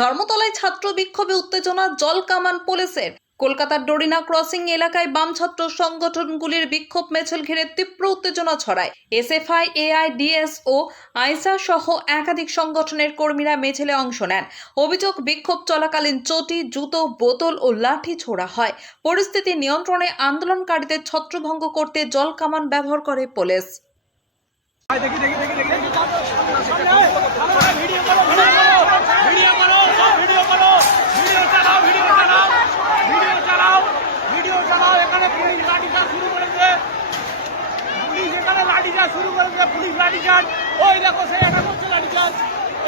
ধর্মতলায় ছাত্র বিক্ষোভে উত্তেজনা, জল কামান পুলিশের। কলকাতার ডোরিনা ক্রসিং এলাকায় বাম ছাত্র সংগঠনগুলির বিক্ষোভ মিছিল ঘিরে তীব্র উত্তেজনা ছড়ায়। এসএফআই, এআইডিএস ও আইসা সহ একাধিক সংগঠনের কর্মীরা মিছিলে অংশ নেন। অভিযোগ, বিক্ষোভ চলাকালীন চটি, জুতো, বোতল ও লাঠি ছোড়া হয়। পরিস্থিতি নিয়ন্ত্রণে আন্দোলনকারীদের ছত্রভঙ্গ করতে জল কামান ব্যবহার করে পুলিশ। শুরু করেছে পুলিশ লাঠিচার্জ। ওই দেখো সে এটা করছে লাঠিচার্জ।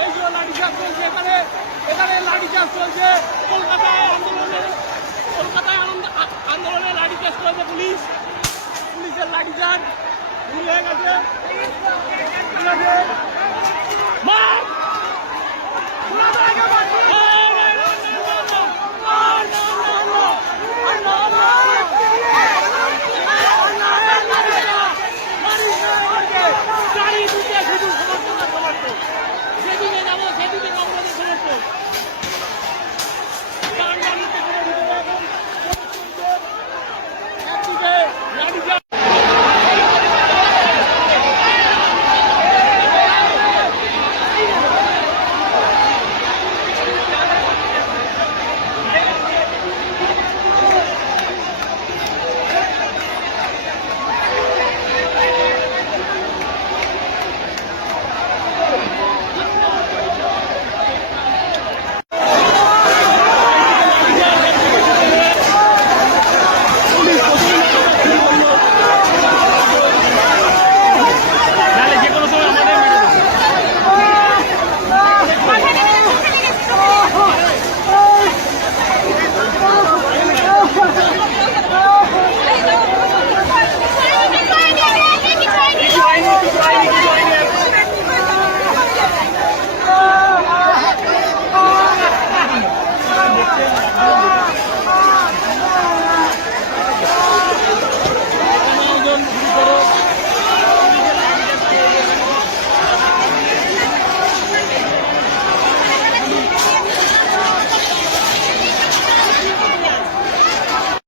এই যে লাঠিচার্জ চলছে, এখানে লাঠিচার্জ চলছে। কলকাতায় আন্দোলনে লাঠিচার্জ করেছে পুলিশের লাঠিচার্জ শুরু হয়ে গেছে।